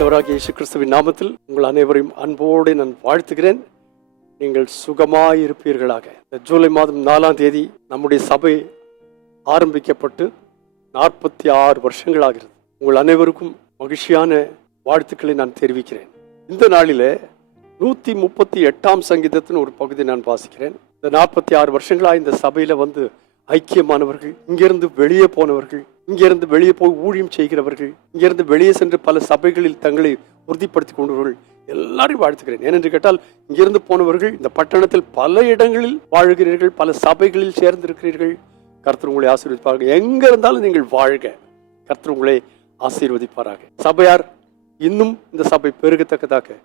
ஆண்டவராகிய இயேசு கிறிஸ்துவின் நாமத்தில் உங்கள் அனைவரையும் அன்போடு நான் வாழ்த்துகிறேன். நீங்கள் சுகமாயிருப்பீர்களாக. இந்த ஜூலை மாதம் 4ஆம் தேதி நம்முடைய சபை ஆரம்பிக்கப்பட்டு 46 வருஷங்களாகிறது. உங்கள் அனைவருக்கும் மகிழ்ச்சியான வாழ்த்துக்களை நான் தெரிவிக்கிறேன். இந்த நாளிலே 138ஆம் சங்கீதத்தின் ஒரு பகுதி நான் வாசிக்கிறேன். இந்த 46 வருஷங்களாக இந்த சபையில வந்து ஐக்கியமானவர்கள், இங்கிருந்து வெளியே போனவர்கள், இங்கிருந்து வெளியே போய் ஊழியம் செய்கிறவர்கள், இங்கிருந்து வெளியே சென்று பல சபைகளில் தங்களை உறுதிப்படுத்திக் கொண்டவர்கள் எல்லாரையும் வாழ்த்துக்கிறேன். ஏனென்று கேட்டால், இங்கிருந்து போனவர்கள் இந்த பட்டணத்தில் பல இடங்களில் வாழ்கிறீர்கள், பல சபைகளில் சேர்ந்திருக்கிறீர்கள். கர்த்தர் உங்களை ஆசீர்வதிப்பார்கள். எங்க இருந்தாலும் நீங்கள் வாழ்க, கர்த்தர் உங்களை ஆசீர்வதிப்பாராக. சபையார் இன்னும் இந்த சபை பெருகத்தக்கதாக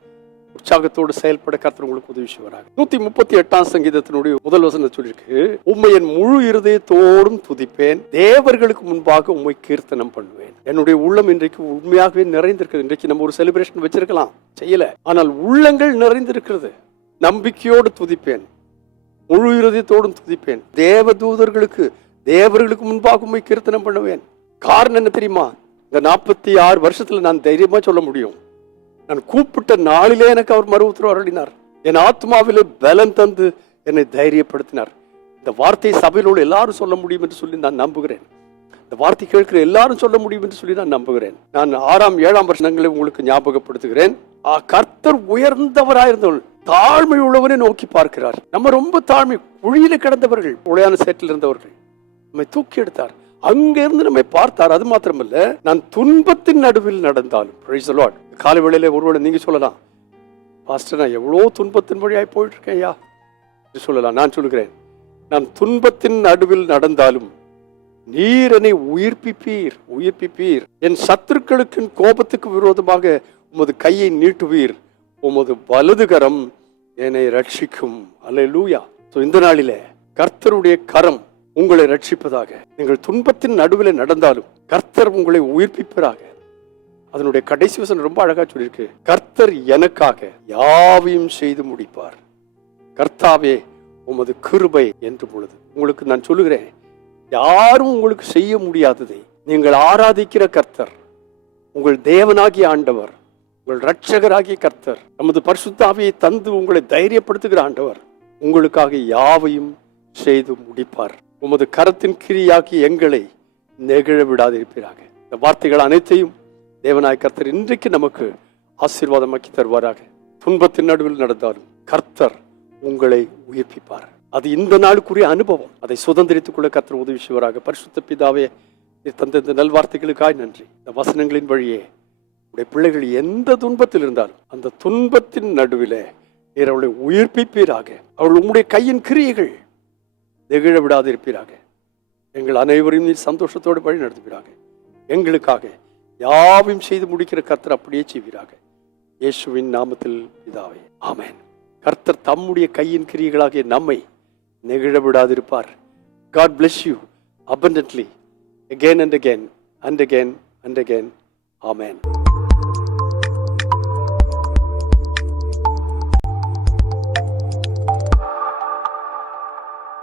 உற்சாகத்தோடு செயல்பட கர்த்தர் உங்களுக்கு உதவி செய்வாராக. 138ஆம் சங்கீதத்தினுடைய முதல் வசனம் சொல்லியிருக்கு, உம்மை என் முழு இருதயத்தோடும் துதிப்பேன், தேவர்களுக்கு முன்பாக உம்மை கீர்த்தனம் பண்ணுவேன். என்னுடைய உள்ளம் இன்றைக்கு உண்மையாகவே நிறைந்திருக்கிறது. இன்றைக்கு நம்ம ஒரு செலிப்ரேஷன் வச்சிருக்கலாம், செய்யல, ஆனால் உள்ளங்கள் நிறைந்திருக்கிறது. நம்பிக்கையோடு துதிப்பேன், முழு இருதயத்தோடும் துதிப்பேன், தேவர்களுக்கு முன்பாக உம்மை கீர்த்தனம் பண்ணுவேன். காரணம் என்ன தெரியுமா? இந்த 46 வருஷத்துல நான் தைரியமா சொல்ல முடியும், நான் கூப்பிட்ட நாளிலே எனக்கு அவர் மறு உத்தரவு அருளினார். என் ஆத்மாவிலே பலன் தந்து என்னை தைரியப்படுத்தினார். இந்த வார்த்தையை சபையில் உள்ள எல்லாரும் சொல்ல முடியும் என்று சொல்லி நான் நம்புகிறேன். இந்த வார்த்தை கேட்கிற எல்லாரும் சொல்ல முடியும் என்று சொல்லி நான் நம்புகிறேன். நான் 6ஆம் 7ஆம் வருஷங்களை உங்களுக்கு ஞாபகப்படுத்துகிறேன். கர்த்தர் உயர்ந்தவராயிருந்தவள் தாழ்மை உள்ளவரை நோக்கி பார்க்கிறார். நம்ம ரொம்ப தாழ்மை, குழியில கிடந்தவர்கள், உளையான சேற்றில் இருந்தவர்கள், நம்மை தூக்கி எடுத்தார். அங்கிருந்து நம்மை பார்த்தார். அது மாத்திரமல்ல, நான் துன்பத்தின் நடுவில் நடந்தாலும், பிரைஸ் தி லார்ட். காலை வேளையில ஒருவேளை நீங்க சொல்லலாம், பாஸ்டர் நான் எவ்வளவு துன்பத்தின் வழியாய் போயிட்டு இருக்கேன் ஐயா சொல்லலாம். நான் சொல்லுகிறேன், நான் துன்பத்தின் நடுவில் நடந்தாலும் நீர் என்னை உயிர்ப்பிப்பீர். என் சத்துருக்களுக்கு கோபத்துக்கு விரோதமாக உமது கையை நீட்டுவீர், உமது வலதுகரம் என்னை ரட்சிக்கும். அல்லேலூயா. இந்த நாளிலே கர்த்தருடைய கரம் உங்களை ரட்சிப்பதாக. நீங்கள் துன்பத்தின் நடுவில் நடந்தாலும் கர்த்தர் உங்களை உயிர்ப்பிப்பதாக. அதனுடைய கடைசி வசனம் ரொம்ப அழகா சொல்லியிருக்கு, கர்த்தர் எனக்காக யாவையும் செய்து முடிப்பார், கர்த்தாவே உமது கிருபை என்று பொழுது. உங்களுக்கு நான் சொல்லுகிறேன், யாரும் உங்களுக்கு செய்ய முடியாததை நீங்கள் ஆராதிக்கிற கர்த்தர், உங்கள் தேவனாகிய ஆண்டவர், உங்கள் இரட்சகராகிய கர்த்தர், நமது பரிசுத்த ஆவியை தந்து உங்களை தைரியப்படுத்துகிற ஆண்டவர் உங்களுக்காக யாவையும் செய்து முடிப்பார். உமது கரத்தின் கிரியாக்கி எங்களை நெகிழ விடாதிருப்பீராக. இந்த வார்த்தைகள் அனைத்தையும் தேவனாய் கர்த்தர் இன்றைக்கு நமக்கு ஆசீர்வாதமாக்கி தருவாராக. துன்பத்தின் நடுவில் நடந்தாலும் கர்த்தர் உங்களை உயிர்ப்பிப்பார். அது இந்த நாளுக்குரிய அனுபவம். அதை சுதந்திரித்துக் கொள்ள கர்த்தர் உதவி செய்வாராக. பரிசுத்த பிதாவே, தந்த இந்த நல்வார்த்தைகளுக்காய் நன்றி. இந்த வசனங்களின் வழியே உடைய பிள்ளைகள் எந்த துன்பத்தில் இருந்தாலும் அந்த துன்பத்தின் நடுவிலே நீர் அவளை உயிர்ப்பிப்பீராக. அவள் உங்களுடைய கையின் கிரியைகள் நெகிழ விடாது இருப்பீராக. எங்கள் அனைவரையும் நீர் சந்தோஷத்தோடு வழி நடத்துவீராக. எங்களுக்காக யாவையும் செய்து முடிக்கிற கர்த்தர் அப்படியே செய்வீராக. இயேசுவின் நாமத்தில் பிதாவே, ஆமென். கர்த்தர் தம்முடைய கையின் கிரியைகளாகிய நம்மை நெகிழ விடாதிருப்பார். God bless you abundantly again and again and again and again. Amen.